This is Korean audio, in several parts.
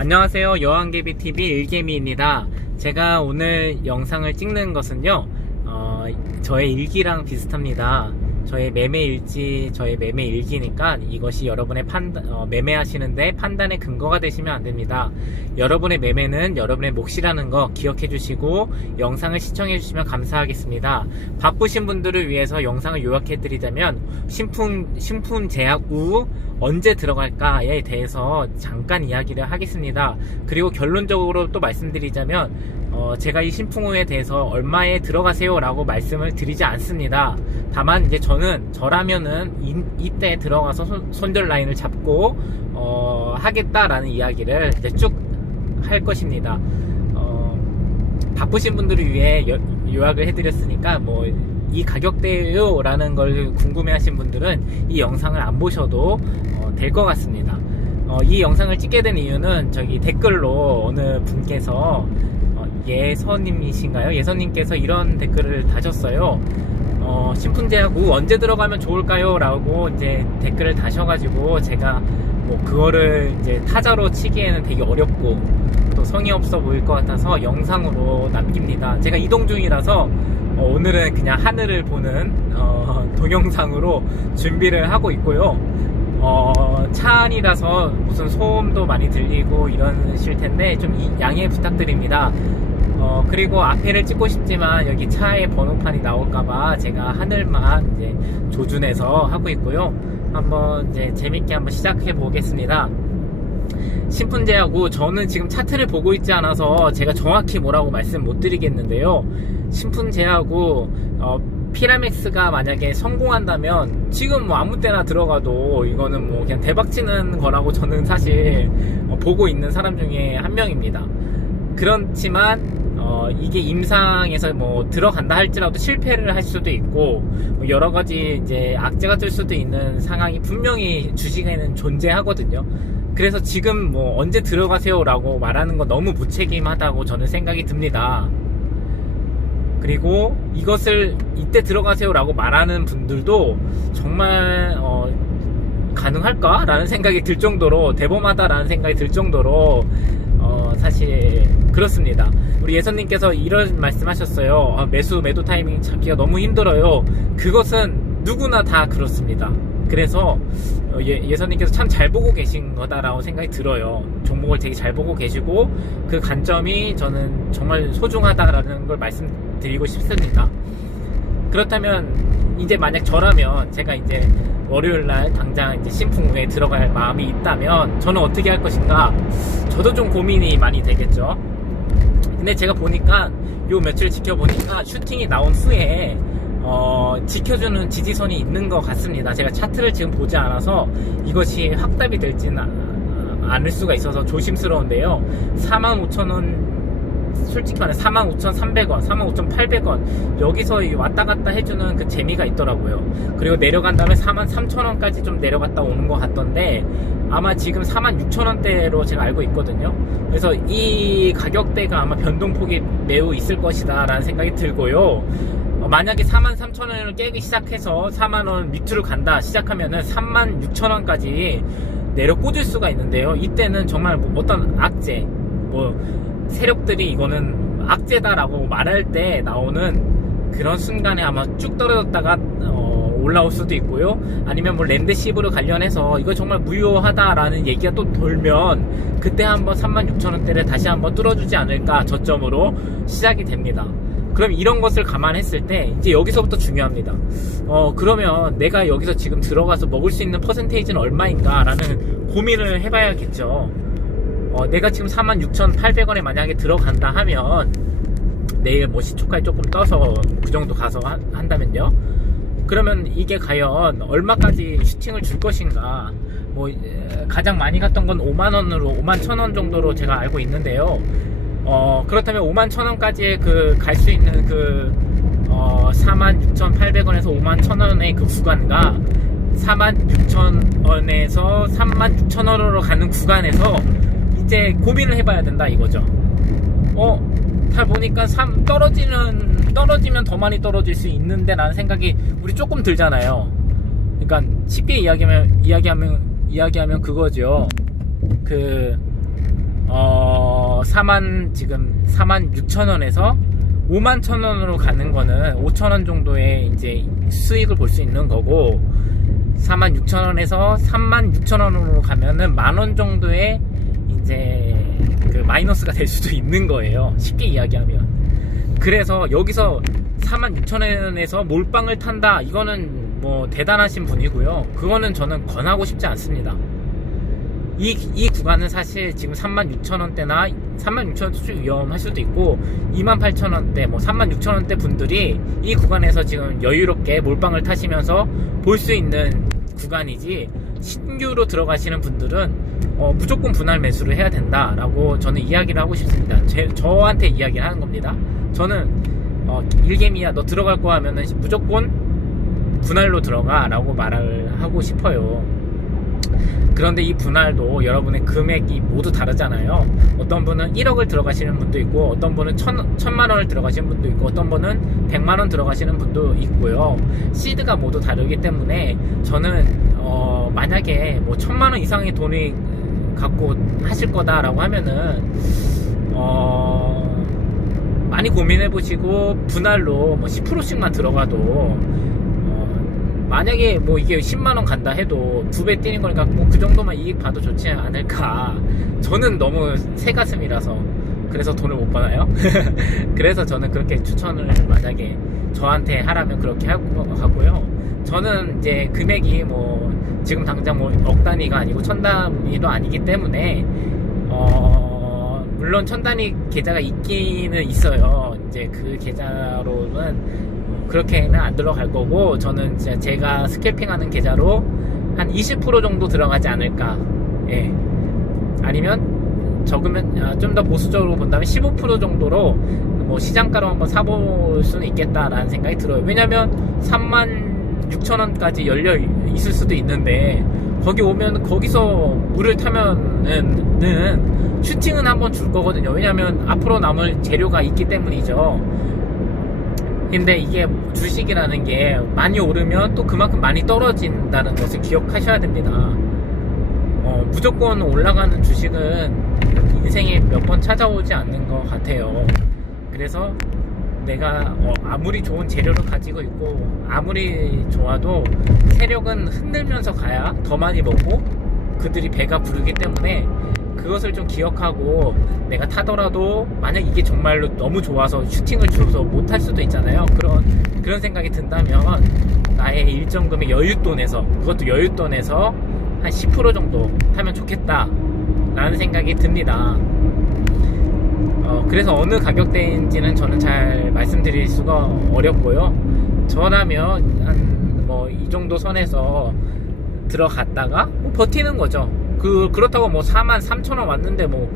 안녕하세요. 여왕개비TV 일개미입니다. 제가 오늘 영상을 찍는 것은요, 저의 일기랑 비슷합니다. 저의 매매 일기니까 이것이 여러분의 매매하시는데 판단의 근거가 되시면 안 됩니다. 여러분의 매매는 여러분의 몫이라는 거 기억해 주시고 영상을 시청해 주시면 감사하겠습니다. 바쁘신 분들을 위해서 영상을 요약해 드리자면 신품 제약 후 언제 들어갈까에 대해서 잠깐 이야기를 하겠습니다. 그리고 결론적으로 또 말씀드리자면 제가 이 신풍우에 대해서 얼마에 들어가세요 라고 말씀을 드리지 않습니다. 다만 이제 저라면은 이때 들어가서 손절 라인을 잡고 하겠다라는 이야기를 이제 쭉 할 것입니다. 바쁘신 분들을 위해 요약을 해드렸으니까 이 가격대요 라는 걸 궁금해 하신 분들은 이 영상을 안 보셔도 될 것 같습니다. 이 영상을 찍게 된 이유는 저기 댓글로 어느 분께서 예서님이신가요? 예서님께서 이런 댓글을 다셨어요. 신품제약 후 언제 들어가면 좋을까요? 라고 이제 댓글을 다셔가지고 제가 그거를 이제 타자로 치기에는 되게 어렵고 또 성의 없어 보일 것 같아서 영상으로 남깁니다. 제가 이동 중이라서 오늘은 그냥 하늘을 보는 동영상으로 준비를 하고 있고요. 차 안이라서 무슨 소음도 많이 들리고 이러실 텐데 좀 양해 부탁드립니다. 그리고 앞에를 찍고 싶지만 여기 차에 번호판이 나올까봐 제가 하늘만 이제 조준해서 하고 있고요. 한번 이제 재밌게 한번 시작해 보겠습니다. 신품제하고 저는 지금 차트를 보고 있지 않아서 제가 정확히 뭐라고 말씀 못 드리겠는데요. 신품제하고 피라맥스가 만약에 성공한다면 지금 아무 때나 들어가도 이거는 그냥 대박치는 거라고 저는 사실 보고 있는 사람 중에 한 명입니다. 그렇지만 이게 임상에서 들어간다 할지라도 실패를 할 수도 있고 여러가지 이제 악재가 뜰 수도 있는 상황이 분명히 주식에는 존재하거든요. 그래서 지금 언제 들어가세요 라고 말하는 거 너무 무책임하다고 저는 생각이 듭니다. 그리고 이것을 이때 들어가세요 라고 말하는 분들도 정말 가능할까? 라는 생각이 들 정도로 대범하다 라는 생각이 들 정도로 사실 그렇습니다. 우리 예선님께서 이런 말씀 하셨어요. 매도 타이밍 잡기가 너무 힘들어요. 그것은 누구나 다 그렇습니다. 그래서 예선님께서 참 잘 보고 계신 거다라고 생각이 들어요. 종목을 되게 잘 보고 계시고 그 관점이 저는 정말 소중하다라는 걸 말씀드리고 싶습니다. 그렇다면 이제 만약 저라면 제가 이제 월요일날 당장 이제 신풍우에 들어갈 마음이 있다면 저는 어떻게 할 것인가? 저도 좀 고민이 많이 되겠죠. 근데 제가 보니까 요 며칠 지켜보니까 슈팅이 나온 후에 지켜주는 지지선이 있는 것 같습니다. 제가 차트를 지금 보지 않아서 이것이 확답이 될지는 않을 수가 있어서 조심스러운데요. 45,000원 솔직히 말해 45,300원, 45,800원 여기서 왔다 갔다 해주는 그 재미가 있더라고요. 그리고 내려간 다음에 43,000원까지 좀 내려갔다 오는 것 같던데 아마 지금 46,000원대로 제가 알고 있거든요. 그래서 이 가격대가 아마 변동폭이 매우 있을 것이다 라는 생각이 들고요. 만약에 43,000원을 깨기 시작해서 4만원 밑으로 간다 시작하면은 36,000원까지 내려 꽂을 수가 있는데요. 이때는 정말 어떤 악재 세력들이 이거는 악재다라고 말할 때 나오는 그런 순간에 아마 쭉 떨어졌다가 올라올 수도 있고요. 아니면 랜드십으로 관련해서 이거 정말 무효하다라는 얘기가 또 돌면 그때 한번 36,000원대를 다시 한번 뚫어주지 않을까 저점으로 시작이 됩니다. 그럼 이런 것을 감안했을 때 이제 여기서부터 중요합니다. 그러면 내가 여기서 지금 들어가서 먹을 수 있는 퍼센테이지는 얼마인가 라는 고민을 해봐야겠죠. 내가 지금 46,800원에 만약에 들어간다 하면 내일 시초가에 조금 떠서 그 정도 가서 한다면요. 그러면 이게 과연 얼마까지 슈팅을 줄 것인가. 가장 많이 갔던 건 51,000원 정도로 제가 알고 있는데요. 그렇다면 51,000원까지 갈 수 있는 46,800원에서 51,000원의 그 구간과 46,000원에서 36,000원으로 가는 구간에서 이제 고민을 해봐야 된다 이거죠. 잘 보니까 떨어지면 더 많이 떨어질 수 있는데 라는 생각이 우리 조금 들잖아요. 그러니까 쉽게 이야기하면 그거죠. 지금 46,000원에서 51,000원으로 가는 거는 5,000원 정도의 이제 수익을 볼 수 있는 거고, 46,000원에서 36,000원으로 가면은 만원 정도의 이제 그 마이너스가 될 수도 있는 거예요. 쉽게 이야기하면. 그래서 여기서 46,000원에서 몰빵을 탄다, 이거는 뭐 대단하신 분이고요. 그거는 저는 권하고 싶지 않습니다. 이 구간은 사실 지금 36,000원대나 36,000원대 좀 위험할 수도 있고 28,000원대, 뭐 36,000원대 분들이 이 구간에서 지금 여유롭게 몰빵을 타시면서 볼 수 있는 구간이지, 신규로 들어가시는 분들은 무조건 분할 매수를 해야 된다라고 저는 이야기를 하고 싶습니다. 저한테 이야기를 하는 겁니다. 저는 일개미야, 너 들어갈 거 하면은 무조건 분할로 들어가 라고 말을 하고 싶어요. 그런데 이 분할도 여러분의 금액이 모두 다르잖아요. 어떤 분은 1억을 들어가시는 분도 있고, 어떤 분은 1,000만원을 들어가시는 분도 있고, 어떤 분은 100만원 들어가시는 분도 있고요. 시드가 모두 다르기 때문에 저는 만약에 뭐 1,000만원 이상의 돈이 갖고 하실 거다라고 하면은 많이 고민해 보시고 분할로 뭐 10%씩만 들어가도, 만약에 뭐 이게 10만원 간다 해도 2배 뛰는 거니까 뭐 그 정도만 이익 봐도 좋지 않을까. 저는 너무 새가슴이라서 그래서 돈을 못 버나요? 그래서 저는 그렇게 추천을 만약에 저한테 하라면 그렇게 하고요. 저는 이제 금액이 뭐 지금 당장 뭐 억 단위가 아니고 1,000단위도 아니기 때문에 물론 1,000단위 계좌가 있기는 있어요. 이제 그 계좌로는 그렇게는 안 들어갈 거고, 저는 진짜 제가 스캘핑하는 계좌로 한 20% 정도 들어가지 않을까. 예. 아니면 적으면 좀 더 보수적으로 본다면 15% 정도로 뭐 시장가로 한번 사볼 수는 있겠다라는 생각이 들어요. 왜냐면 36,000원까지 열려 있을 수도 있는데, 거기 오면 거기서 물을 타면은 슈팅은 한번 줄 거거든요. 왜냐면 앞으로 남을 재료가 있기 때문이죠. 근데 이게 주식이라는 게 많이 오르면 또 그만큼 많이 떨어진다는 것을 기억하셔야 됩니다. 무조건 올라가는 주식은 인생에 몇 번 찾아오지 않는 것 같아요. 그래서 내가 아무리 좋은 재료를 가지고 있고 아무리 좋아도 세력은 흔들면서 가야 더 많이 먹고 그들이 배가 부르기 때문에, 그것을 좀 기억하고 내가 타더라도 만약 이게 정말로 너무 좋아서 슈팅을 줘서 못할 수도 있잖아요. 그런 생각이 든다면 나의 일정금의 여윳돈에서, 그것도 여윳돈에서 한 10% 정도 타면 좋겠다 라는 생각이 듭니다. 그래서 어느 가격대인지는 저는 잘 말씀드릴 수가 어렵고요. 저라면 한 뭐 이 정도 선에서 들어갔다가 뭐 버티는 거죠. 그렇다고 뭐 43,000원 왔는데 뭐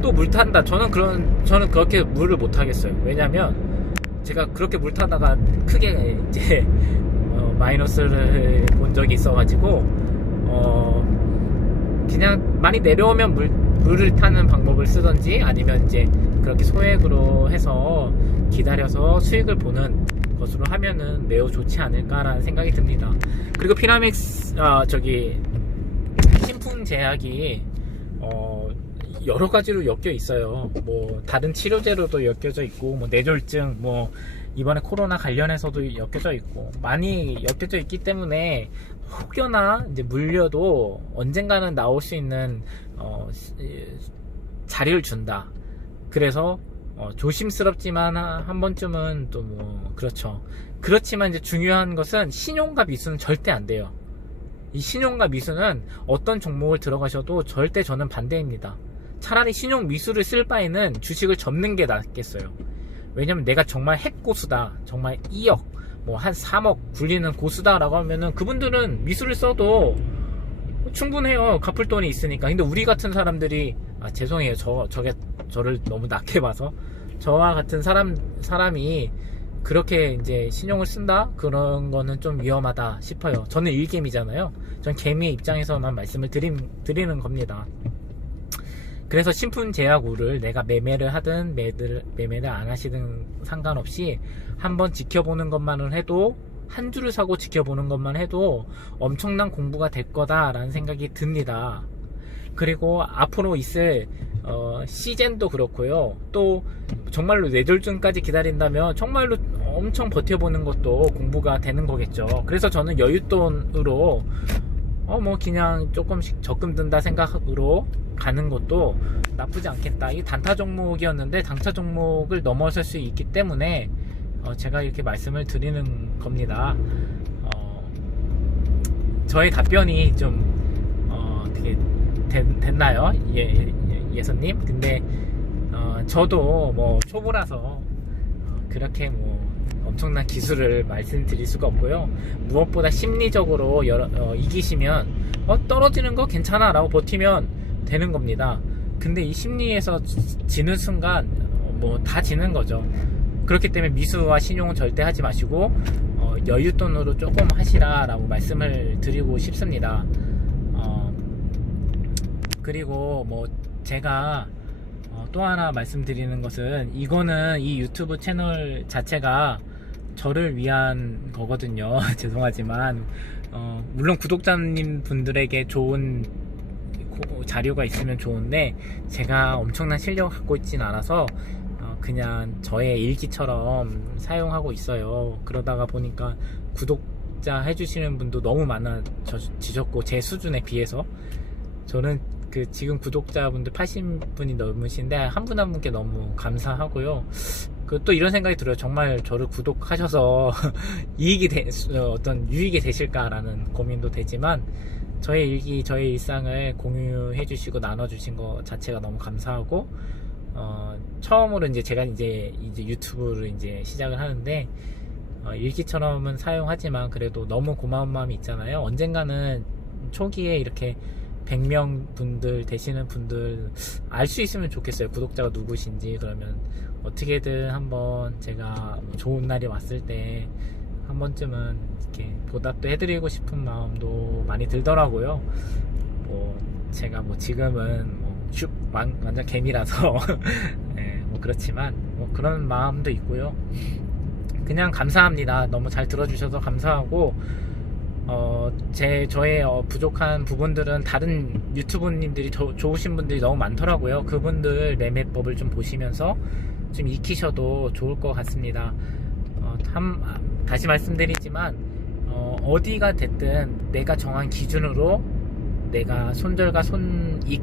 또 물 탄다, 저는 그렇게 물을 못 하겠어요. 왜냐면 제가 그렇게 물 타다가 크게 이제 마이너스를 본 적이 있어가지고 그냥 많이 내려오면 물을 타는 방법을 쓰던지, 아니면 이제 그렇게 소액으로 해서 기다려서 수익을 보는 것으로 하면은 매우 좋지 않을까라는 생각이 듭니다. 그리고 피라믹스 신풍제약이 여러 가지로 엮여 있어요. 뭐 다른 치료제로도 엮여져 있고, 뭐 뇌졸중, 뭐 이번에 코로나 관련해서도 엮여져 있고 많이 엮여져 있기 때문에 혹여나 이제 물려도 언젠가는 나올 수 있는 자리를 준다. 그래서 조심스럽지만 한 번쯤은 또 뭐 그렇죠. 그렇지만 이제 중요한 것은 신용과 미수는 절대 안 돼요. 이 신용과 미수는 어떤 종목을 들어가셔도 절대 저는 반대입니다. 차라리 신용 미수를 쓸 바에는 주식을 접는 게 낫겠어요. 왜냐면 내가 정말 핵고수다, 정말 2억 뭐 한 3억 굴리는 고수다 라고 하면은 그분들은 미수를 써도 충분해요. 갚을 돈이 있으니까. 근데 우리 같은 사람들이 죄송해요. 저를 너무 낮게 봐서 저와 같은 사람이 그렇게 이제 신용을 쓴다? 그런 거는 좀 위험하다 싶어요. 저는 일개미잖아요. 전 개미의 입장에서만 말씀을 드리는 겁니다. 그래서 신풍제약우를 내가 매매를 하든 매매를 안 하시든 상관없이 한번 지켜보는 것만을 해도, 한 주를 사고 지켜보는 것만 해도 엄청난 공부가 될 거다라는 생각이 듭니다. 그리고 앞으로 있을 시젠도 그렇고요. 또 정말로 뇌졸중까지 기다린다면 정말로 엄청 버텨보는 것도 공부가 되는 거겠죠. 그래서 저는 여윳돈으로 뭐 그냥 조금씩 적금 든다 생각으로 가는 것도 나쁘지 않겠다. 이 단타 종목이었는데 단타 종목을 넘어설 수 있기 때문에 제가 이렇게 말씀을 드리는 겁니다. 저의 답변이 좀 어떻게 됐나요? 예선님? 근데 저도 뭐 초보라서 그렇게 뭐 엄청난 기술을 말씀드릴 수가 없고요. 무엇보다 심리적으로 이기시면 떨어지는 거 괜찮아 라고 버티면 되는 겁니다. 근데 이 심리에서 지는 순간 뭐 다 지는 거죠. 그렇기 때문에 미수와 신용은 절대 하지 마시고 여윳돈으로 조금 하시라 라고 말씀을 드리고 싶습니다. 그리고 뭐 제가 또 하나 말씀드리는 것은, 이거는 이 유튜브 채널 자체가 저를 위한 거거든요. 죄송하지만 물론 구독자님 분들에게 좋은 자료가 있으면 좋은데 제가 엄청난 실력을 갖고 있진 않아서 그냥 저의 일기처럼 사용하고 있어요. 그러다가 보니까 구독자 해주시는 분도 너무 많아지셨고, 제 수준에 비해서 저는 지금 구독자분들 80분이 넘으신데 한 분 한 분께 너무 감사하고요. 또 이런 생각이 들어요. 정말 저를 구독하셔서 어떤 유익이 되실까라는 고민도 되지만, 저의 일기, 저의 일상을 공유해 주시고 나눠 주신 것 자체가 너무 감사하고, 처음으로 제가 이제 유튜브를 시작을 하는데 일기처럼은 사용하지만 그래도 너무 고마운 마음이 있잖아요. 언젠가는 초기에 이렇게 100명 분들 되시는 분들 알 수 있으면 좋겠어요. 구독자가 누구신지. 그러면 어떻게든 한번 제가 좋은 날이 왔을 때 한 번쯤은 이렇게 보답도 해드리고 싶은 마음도 많이 들더라고요. 제가 지금은 완전 개미라서 네, 그렇지만 그런 마음도 있고요. 그냥 감사합니다. 너무 잘 들어주셔서 감사하고, 저의 부족한 부분들은 다른 유튜버님들이 좋으신 분들이 너무 많더라고요. 그분들 매매법을 좀 보시면서 좀 익히셔도 좋을 것 같습니다. 다시 말씀드리지만 어디가 됐든 내가 정한 기준으로 내가 손절과 손익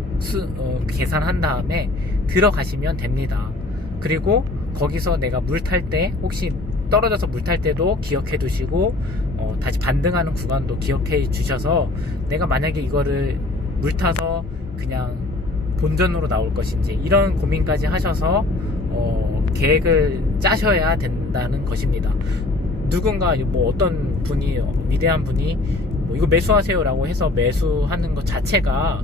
계산한 다음에 들어가시면 됩니다. 그리고 거기서 내가 물 탈 때, 혹시 떨어져서 물 탈 때도 기억해 두시고 다시 반등하는 구간도 기억해 주셔서, 내가 만약에 이거를 물 타서 그냥 본전으로 나올 것인지 이런 고민까지 하셔서 계획을 짜셔야 된다는 것입니다. 누군가 어떤 분이, 위대한 분이 이거 매수하세요 라고 해서 매수하는 것 자체가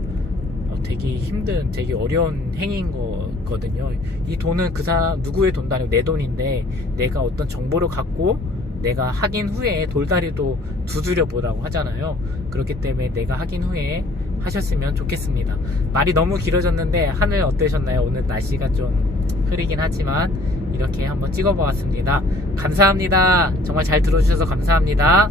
되게 힘든, 되게 어려운 행위인 거거든요. 이 돈은 그 사람 누구의 돈도 아니고 내 돈인데, 내가 어떤 정보를 갖고 내가 확인 후에 돌다리도 두드려 보라고 하잖아요. 그렇기 때문에 내가 확인 후에 하셨으면 좋겠습니다. 말이 너무 길어졌는데 하늘 어떠셨나요? 오늘 날씨가 좀 흐리긴 하지만 이렇게 한번 찍어보았습니다. 감사합니다. 정말 잘 들어주셔서 감사합니다.